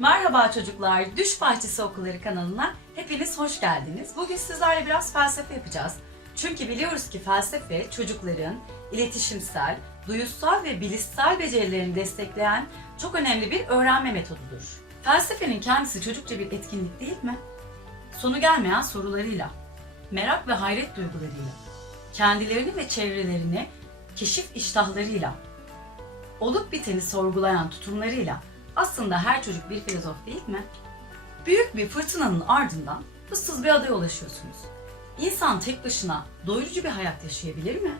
Merhaba çocuklar, Düş Bahçesi Okulları kanalına hepiniz hoş geldiniz. Bugün sizlerle biraz felsefe yapacağız. Çünkü biliyoruz ki felsefe çocukların iletişimsel, duyusal ve bilişsel becerilerini destekleyen çok önemli bir öğrenme metodudur. Felsefenin kendisi çocukça bir etkinlik değil mi? Sonu gelmeyen sorularıyla, merak ve hayret duygularıyla, kendilerini ve çevrelerini keşif iştahlarıyla, olup biteni sorgulayan tutumlarıyla aslında her çocuk bir filozof değil mi? Büyük bir fırtınanın ardından ıssız bir adaya ulaşıyorsunuz. İnsan tek başına doyurucu bir hayat yaşayabilir mi?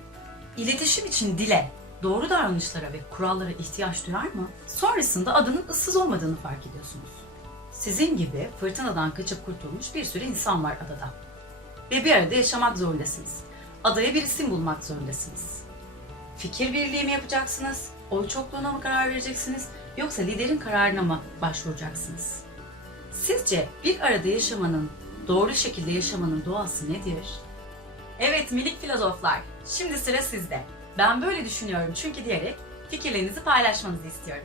İletişim için dile, doğru davranışlara ve kurallara ihtiyaç duyar mı? Sonrasında adanın ıssız olmadığını fark ediyorsunuz. Sizin gibi fırtınadan kaçıp kurtulmuş bir sürü insan var adada. Ve bir arada yaşamak zorundasınız. Adaya bir isim bulmak zorundasınız. Fikir birliği mi yapacaksınız? Oy çokluğuna mı karar vereceksiniz? Yoksa liderin kararına mı başvuracaksınız? Sizce bir arada yaşamanın, doğru şekilde yaşamanın doğası nedir? Evet minik filozoflar, şimdi sıra sizde. Ben böyle düşünüyorum çünkü diyerek fikirlerinizi paylaşmanızı istiyorum.